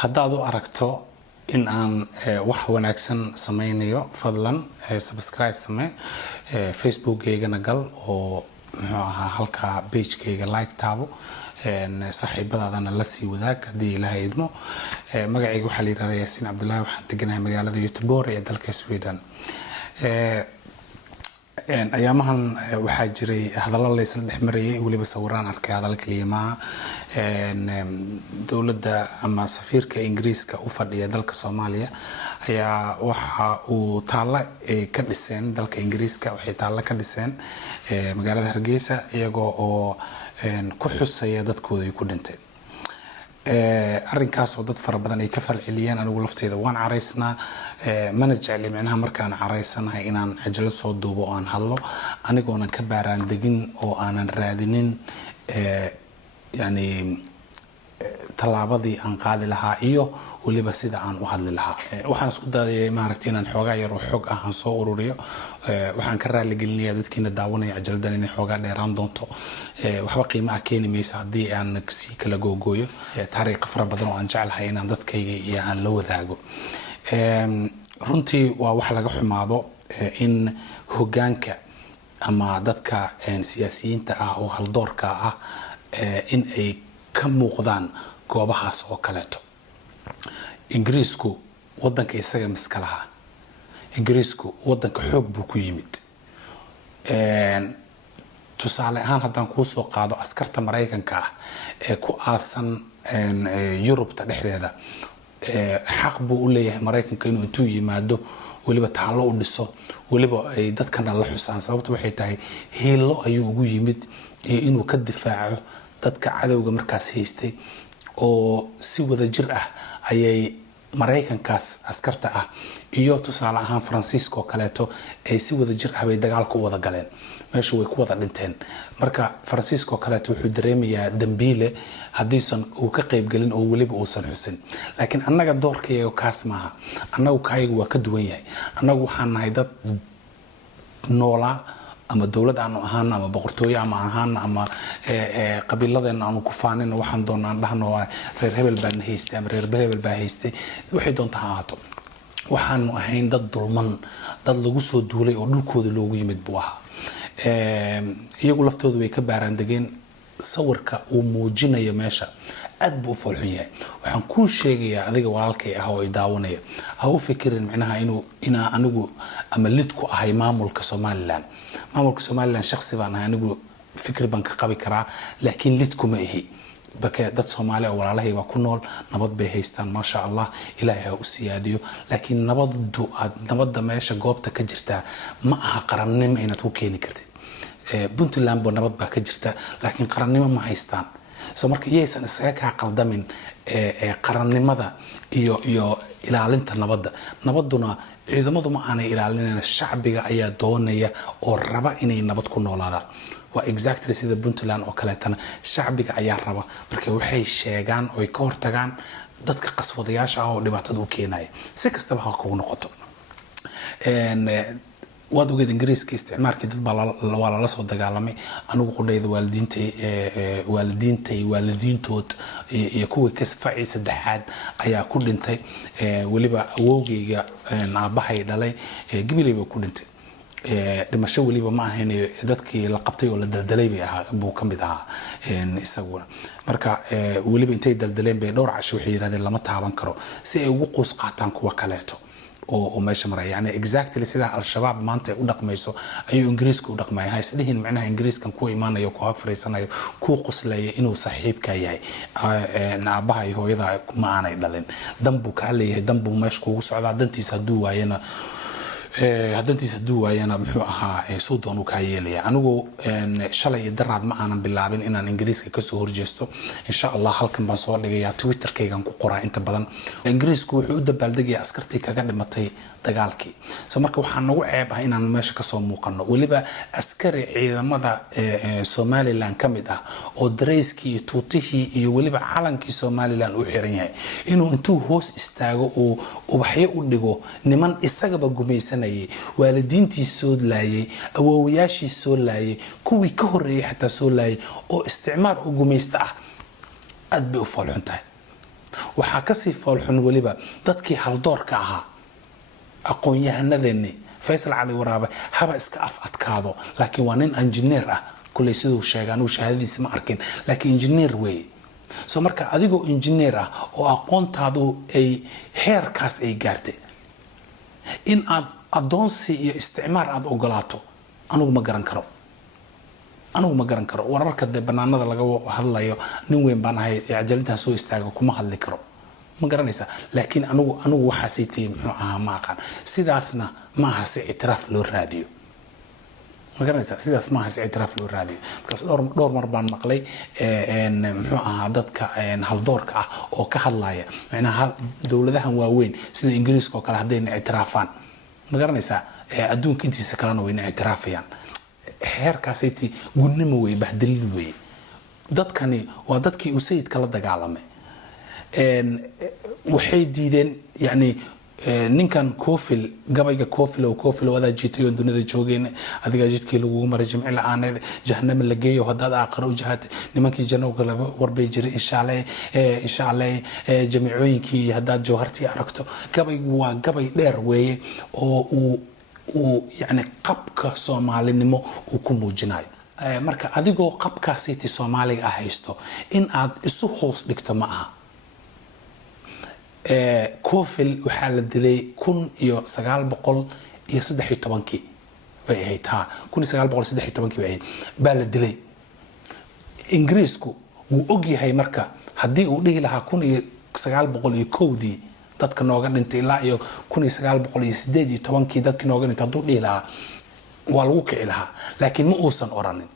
haddaad u aragto in aan wax wanaagsan samaynayo fadlan subscribe samee Facebook-keygana gal oo muxuu ahaa halka page-keyga like taabo saaxiibadaadana la sii wadaag haddii ilaahay idmo magacayga waxaa la yiraahdaa Yaasiin Cabdullaahi waxaan deganahay magaalada Göteborg ee dalka Sweden ayaamahan waxaa jiray hadallo la isla dhexmarayay waliba sawiraan arkay hadal kaliya ma dawladda ama safiirka Ingiriiska u fadhiya dalka Soomaaliya ayaa waxa uu taala ka dhiseen dalka Ingiriiska waxay taala ka dhiseen magaalada Hargeysa iyagoo oo ku xusaya dadkooda ay ku dhinteen arrinkaas oo dad fara badan ay ka falceliyeen anigu lafteeda waan caraysnaa mana jecli macnaha markaan caraysanahay inaan xajalo soo duubo oo aan hadlo anigoona ka baaraan degin oo aanan raadinin yani talaabadii aan qaadi lahaa iyo waliba sida aan u hadli lahaa waxaan isku dayay maaragtay inaan xoogaa yar oo xog ah aan soo ururiyo waxaan ka raali gelinayaa dadkiina daawanaya cajaldan inay xoogaa dheeraan doonto waxba qiimo ah keeni maysa haddii aan si kala googooyo taariikh fara badan oo aan jecelahay inaan dadkayga iyo aan la wadaago runtii waa wax laga xumaado in hoggaanka ama dadka siyaasiyiinta ah oo haldoorka ah in ay ka muuqdaan goobahaas oo kaleeto Ingiriisku wadanka isaga miskalaha Ingiriisku wadanka xoog buu ku yimid tusaale ahaan haddaan ku soo qaado askarta Mareykanka ah ee ku aasan Yurubta dhexdeeda xaq buu u leeyahay Mareykanka inuu intuu yimaado waliba taalo u dhiso waliba ay dadkana la xusaan sababtu waxay tahay hiilo ayuu ugu yimid inuu ka difaaco dadka cadawga markaas haystay oo si wada jir ah ayay Mareykankaas askarta ah iyo tusaale ahaan Faransiiska kaleeto ay si wada jir ah bay dagaalka u wada galeen meesha way ku wada dhinteen marka Faransiiska kaleeto wuxuu dareemayaa dambiile hadiisan uu ka qayb galin oo waliba uusan xusin laakiin annaga doorkeeyo kaas maaha annagu kaygu waa ka duwan yahay annagu waxaan nahay dad noola ama dawlad aan ahaan ama boqortooyo ama ahaan ama qabiiladeena aan ku faanino waxaan doonaan dhahno reer hebel baan haystay ama reer hebel baa haystay waxay doontaa haato waxaan ahayn dad dulman dad lagu soo duulay oo dhulkooda loogu yimid buu ahaa iyagu laftoodu way ka baaraan degeen sawirka uu muujinayo meesha aad buu foolxun yahay waxaan ku sheegayaa adiga walaalkay ah oo ay daawanaya ha u fikirin macnaha inaa anigu ama lid ku ahay maamulka Somaliland shakhsi baan ahay anigu fikir baan ka qabi karaa laakiin lid kuma ihi baka dad Soomaali oo walaalahay waa ku nool nabad bay haystaan ma sha Allah ilaahay ha u siyaadiyo laakiin nabadda meesha goobta ka jirta ma aha qarannimo inaad ku keeni kartid Puntland boo nabad baa ka jirta laakiin qarannimo ma haystaan soo marka yeesan isaga ka qaldamin qarannimada iyo ilaalinta nabaduna ciidamadu ma aanay ilaalinayna shacbiga ayaa doonaya oo raba inay nabad ku noolaadaan waa exactly sida Puntland oo kaleetana shacbiga ayaa raba marka waxay sheegaan oo ay ka hortagaan dadka qaswadayaasha ah oo dhibaatada u keenaya si kastaba ha ku noqoto waad ogeed Ingiriiska isticmaalkii dad baa la soo dagaalamay anigu qodayda waalidiintood iyo kuwii ka safacay saddexaad ayaa ku dhintay waliba awowgeyga aabahay dhalay gibileyba ku dhintay dhimasho waliba ma ahayn dadkii la qabtay oo la daldalay buu ka mid ahaa isaguna marka waliba intay daldaleen bay dhowr casho waxay yiraahdeen lama taaban karo si ay ugu qoys qaataan kuwa kaleeto oo meesha maray yani exactly sida al-shabaab maanta u dhaqmayso ayuu Ingiriisku u dhaqmay ha isdhihin macnaha Ingiriiskan ku imaanayo ku hafreysanayo ku qoslaya inuu saaxiibka yahay aabaha iyo hooyada ma aanay dhalin dambu ka leeyahay dambu meesha kugu socda dantiisa haduu waayana muxuu ahaa soo doonu ka yeelaya anigu shalay daraad ma aanan bilaabin inaan Ingiriiska ka soo horjeesto insha Allah halkan baan soo dhigayaa Twitter-kaygan ku qoraa inta badan Ingiriisku wuxuu u dabaaldegaya askartii kaga dhimatay dagaalkii soo marka waxaan nagu ceeb ah inaan meesha ka soo muuqano waliba askari ciidamada Somaliland kamid ah oo dareyskii iyo tuutihii iyo waliba calankii Somaliland u xiran yahay inuu intuu hoos istaago oo ubaxyo u dhigo niman isagaba gumaysanayay waalidiintii soo laayay awoowayaashii soo laayay kuwii ka horeeyay xataa soo laayay oo isticmaar u gumaysta ah aad bay u foolxun tahay waxaa ka sii foolxun waliba dadkii haldoorka ahaa aqoon-yahanadeenni Faysal Cali Waraabe haba iska af adkaado laakiin waa nin engineer ah kulay sidoo sheegaan uu shahaadadiisa ma arkin laakiin engineer way soo marka adigoo engineer ah oo aqoontaadu ay heerkaas ay gaartay in aad adoonsi iyo isticmaar aad ogolaato anigu ma garan karo wararka banaanada laga hadlayo nin weyn baan ahay ajalintan soo istaaga kuma hadli karo ma garanaysa laakiin anigu waxa siitay muxuu ahaa ma aqaan sidaasna ma aha si itiraaf loo raadiyo ma garanaysa sidaas ma aha si itiraaf loo raadiyo markaas dhowr mar baan maqlay muxuu ahaa dadka haldoorka ah oo ka hadlaya macnaha dawladahan waaweyn sida Ingiriiska oo kale hadday itiraafaan ma garanaysa adduunka intiisa kalena way itiraafayaan heerkaasiti gunnimo way bahdil way dadkani waa dadkii uu sayidka la dagaalamay waxay diideen yani ninkan Koofil gabayga Koofil wada jiitayo dunida joogeen adiga jidkii lagu maray jimci la'aaneed jahannam la geeyo hadad aqro jahad nimankii jannada la warbay jiray insha Allah jamiicooyinkii hadad jawhartii aragto gabaygu waa gabay dheer weeye oo uu yani qabka Soomaalinimo uu ku muujinayo marka adigoo qabkaasiti Soomaaliga ah haysto in aad isu hoos dhigto ma aha Koofil waxaa la dilay 1913 bay ahayd 1913 bay ahayd baa la dilay Ingiriisku wuu og yahay marka haddii uu dhihi lahaa 1901 dadka nooga dhintay ilaa iyo 1918 dadka nooga dhintay hadduu dhihi lahaa waa lagu kici lahaa laakiin ma uusan oranin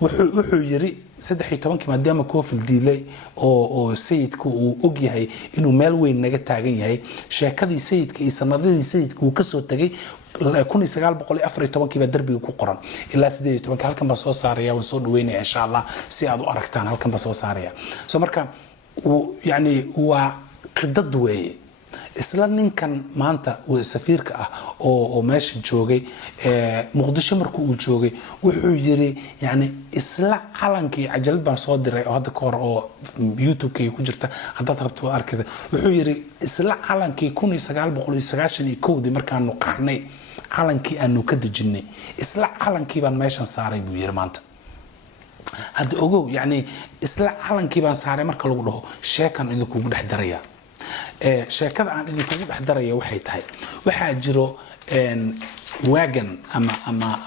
wuxuu yiri 13 maadaama Koofil dilay oo sayidku uu og yahay inuu meel weyn naga taagan yahay sheekadii sayidka iyo sanadadii sayidka uu ka soo tagay 1914 baa darbiga ku qoran ilaa 18 halkan ba soo saaraya waan soo dhaweynaa insha Allah si aad u aragtaan halkan ba soo saaraya soo marka yani waa qidad weeye isla ninkan maanta uu safiirka ah oo meesha joogay Muqdisho markuu uu joogay wuxuu yiri yani isla calankii ajalad baan soo diray oo hadda ka hor oo YouTube-ka ku jirta haddaad rabto arkida wuxuu yiri isla calankii 1991 markaan qaxnay calankii aanu ka dejinay isla calankii baan meeshan saaray buu yiri maanta hadda ogow yani isla calankii baan saaray marka lagu dhaho sheekan idinku dhex daraya sheekada aan idinku dhex darayo waxay tahay waxa jiro wagon ama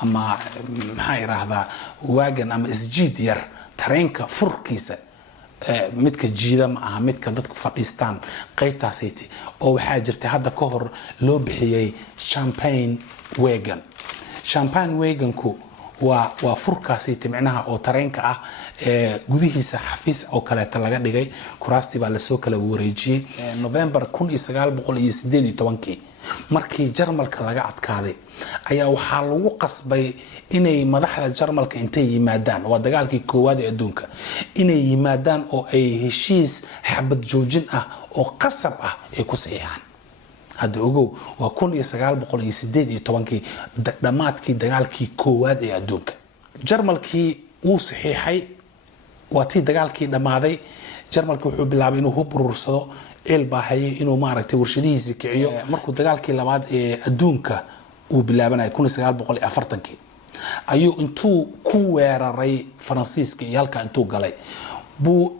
maxaa yiraahdaa wagon ama isjiid yar tareenka furkiisa midka jiida ma aha midka dadku fadhiistaan qaybtaasiti oo waxa jirta hadda ka hor loo bixiyay champagne wagon-ku waa furkaasi timicnaha oo tareenka ah gudihiisa xafiis oo kale laga dhigay kuraasti baa la soo kala wareejiyay November 1918 markii Jarmalka laga adkaaday ayaa waxaa lagu qasbay inay madaxda Jarmalka intay yimaadaan waa dagaalkii koowaad ee adduunka inay yimaadaan oo ay heshiis xabad joojin ah oo qasab ah ay ku saxiixaan hadda ogow waa 1918 dhamaadkii dagaalkii koowaad ee adduunka Jarmalkii uu saxiixay waa tii dagaalkii dhamaaday Jarmalku wuxuu bilaabay inuu hub urursado cilbaahay inuu maaragtay warshadihiisa kiciyo markuu dagaalkii labaad ee adduunka uu bilaabanay 1940 ayuu intuu ku weeraray Faransiiska iyo halka intuu galay buu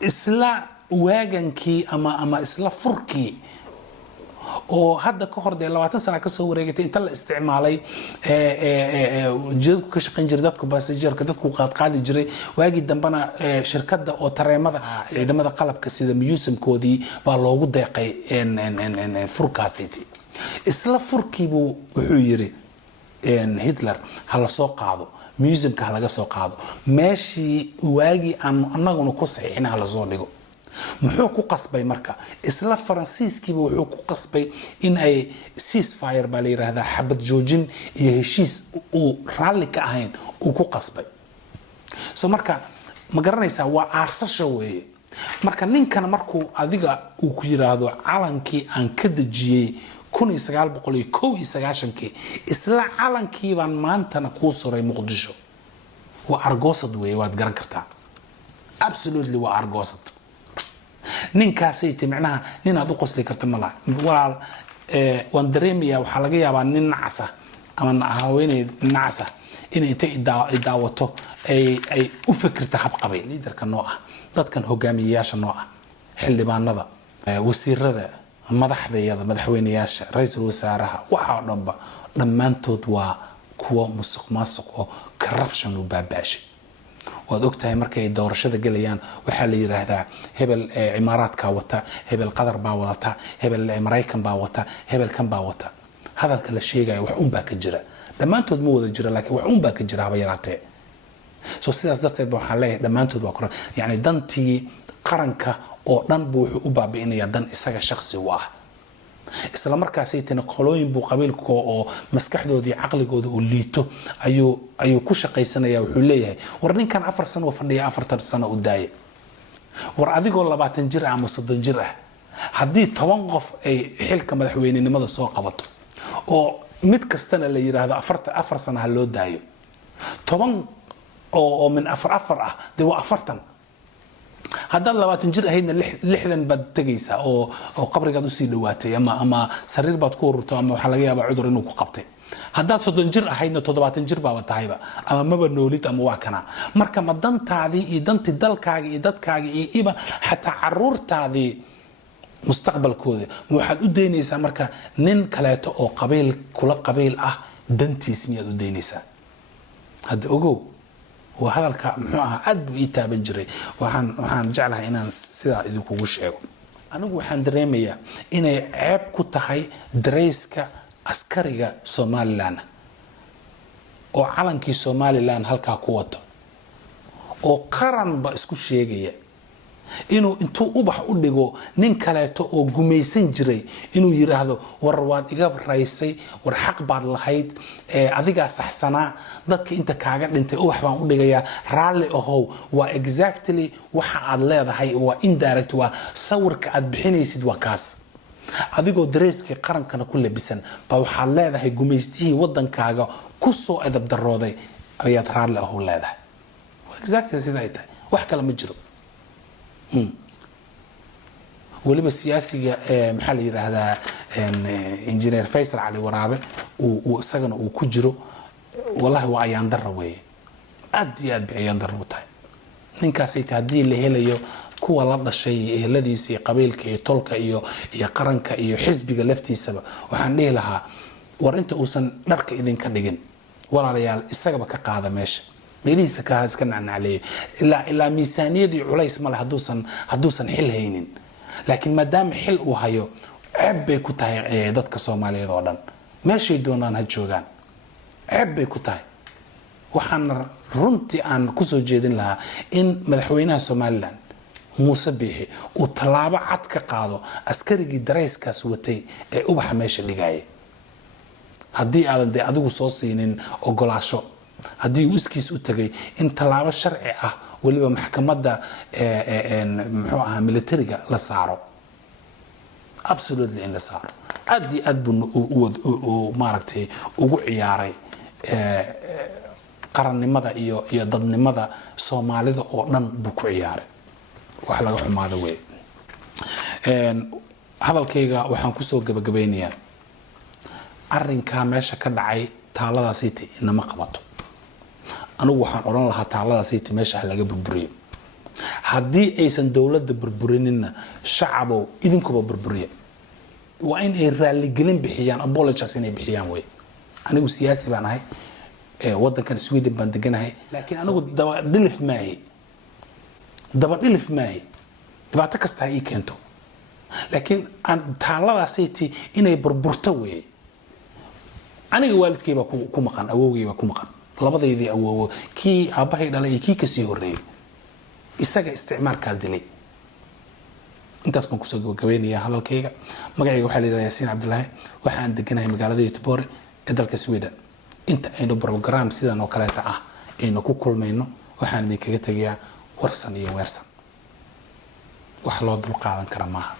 isla waagankii ama isla furkii oo hadda ka hor 20 sano ka soo wareegtay inta la isticmaalay jidku ka shaqeyn jiray dadku passenger-ka dadku qaadi jiray waagi dambana shirkadda oo tareemada ciidamada qalabka sida museum-koodii baa loogu deeqay furkaasiti isla furkiibu wuxuu yiri Hitler hala soo qaado museum-ka hala soo qaado meeshii waagi annaguna ku saxiixina hala soo dhigo muxuu ku qasbay marka isla Faransiiskiiba wuxuu ku qasbay in ay ceasefire baa la yiraahdaa xabad joojin iyo heshiis uu raalli ka ahayn uu ku qasbay soo marka ma garanaysaa waa aarsasho weeye marka ninkan markuu adiga uu ku yiraahdo calankii aan ka dajiyay 1991 isla calankii baan maantana ku suray Muqdisho waa argoosad weeye waad garan kartaa absolutely waa argoosad ninkaasay timicnaha nin aad u qosli karta ma laha walaal waan dareemayaa waxaa laga yaabaa nin nacasa ama haweeney nacasa inay intay daawato ay u fikirta habqabay liidarka noo ah dadkan hogaamiyayaasha noo ah xildhibaanada wasiirada madaxdeeda madaxweynayaasha ra'iisul wasaaraha waxa dhanba dhammaantood waa kuwa musuqmaasuq oo corruption u baabaashay waad ogtahay markay doorashada galayaan waxa la yiraahdaa hebel imaaraadka wata hebel qatar baa wata hebel mareykan baa wata hebel kan baa wata hadalka la sheegayo wax un baa ka jira dhammaantood ma wada jira laakiin wax un baa ka jira haba yaraatee soo sidaas darteed waxaan leeyahay dhammaantood waa koran yani dantii qaranka oo dhan buu wuxuu u baabi'inayaa dan isaga shakhsi u ah isla markaasay tana qolooyin buu qabiilka oo maskaxdoodii caqligooda uu liito ayuu ku shaqaysanaya wuxuu leeyahay war ninkan 4 sano fadhiya 4 sano u daayay war adigoo 20 jir ama 30 jir ah haddii 10 qof ay xilka madaxweynenimada soo qabato oo mid kastana la yiraahdo 4 sano ha loo daayo 10 oo min 4 ah de waa 40 hadda 20 jir ahaydna 60 bad tagaysa oo qabrigaad u sii dhawaatay ama sariir baad ku ururto ama waxa laga yaabaa cudur inuu ku qabtay hadda 30 jir ahaydna 70 jir baa tahayba ama maba noolid ama waa kana marka ma dantaadii iyo danti dalkaaga iyo dadkaaga iyo iba hatta caruurtaadii mustaqbalkooda waxaad u deynaysaa marka nin kaleeto oo qabiil kula qabiil ah dantiis miyaad u deynaysaa hadda ogow وهذا محوها أدب إيتابا جري وحان جعلها إنان سيدا إذو كوغو شيغو أنا وحان دريميا إنay عيب كتاهي دريسكا أسكاريغا سومالي لان oo calankii Soomaaliland halka ku wato oo qaran ba isku sheegaya inuu intuu ubax u dhigo nin kaleeto oo gumaysan jiray inuu yiraahdo war waad iga raysay war xaq baad lahayd adiga saxsanaa dadka inta kaaga dhintay ubax baan u dhigayaa raali ahow waa exactly waxa aad leedahay waa indirect waa sawirka aad bixinaysid waa kaas adigoo dareeska qarankana ku labisan ba waxa leedahay gumaystihii wadankaaga ku soo edab darooday ayaad raali ahow leedahay waa exactly sida ay tahay wax kale ma jiro waliba siyaasiga maxaa la yiraahdaa engineer Faisal Ali Waraabe uu isagana uu ku jiro wallahi waa ayaan darro weeye aad iyo aad bay ayaan darro tahay ninkaasay taadii la helayo kuwa la dhashay eheladiisa iyo qabiilka iyo tolka iyo qaranka iyo xisbiga laftiisaba waxaan dhihi lahaa war inta uusan dharka idin ka dhigin walaalayaal isagaba ka qaada meesha meelihiisa ka iska nacnacleeyo ilaa miisaaniyadii culays ma leh haduusan xil haynin laakiin maadaama xil uu hayo ceeb bay ku tahay dadka Soomaaliyeed oo dhan meeshay doonaan ha joogaan ceeb bay ku tahay waxaan runtii aan ku soo jeedin lahaa in madaxweynaha Soomaaliland Muuse Biixi uu talaabo cad ka qaado askarigii dareyskaas watay ee ubaxa meesha dhigay haddii aadan adigu soo siinin ogolaasho haddii uu iskiis u tagay in talaabo sharci ah waliba maxkamadda muxuu ahaa militariga la saaro absolutely in la saaro aad buu maaragtay ugu ciyaaray qarannimada iyo dadnimada Soomaalida oo dhan buu ku ciyaaray wax laga xumaado way hadalkayga waxaan ku soo gabagabeynayaa arrinka meesha ka dhacay taaladaasi inama qabato anigu waxaan oran lahaa taaladaasi meesha laga burburiyo haddii aysan dawladda burburinina shacabo idinkuba burburiyo waa in ay raali gelin bixiyaan apologies inay bixiyaan way anigu siyaasi baan ahay wadankan Sweden baan deganahay laakiin anigu daba dhilif maahi dhibaato kasta ay keento laakiin aan taaladaasi inay burburto way aniga waalidkayba ku maqan awowgayba ku maqan labadeedii awoowo kii aabahay dhalay kii ka sii horeeyay isaga isticmaalka dilay intaas baan ku soo gabagabeynayaa hadalkayga magacayga waxa la yiraahdaa Yaasiin Cabdullaahi waxaan deganahay magaalada Göteborg ee dalka Sweden inta aynu program sidan oo kale ah aynu ku kulmayno waxaan idin kaga tagayaa warsan iyo weersan wax loo dul qaadan kara maaha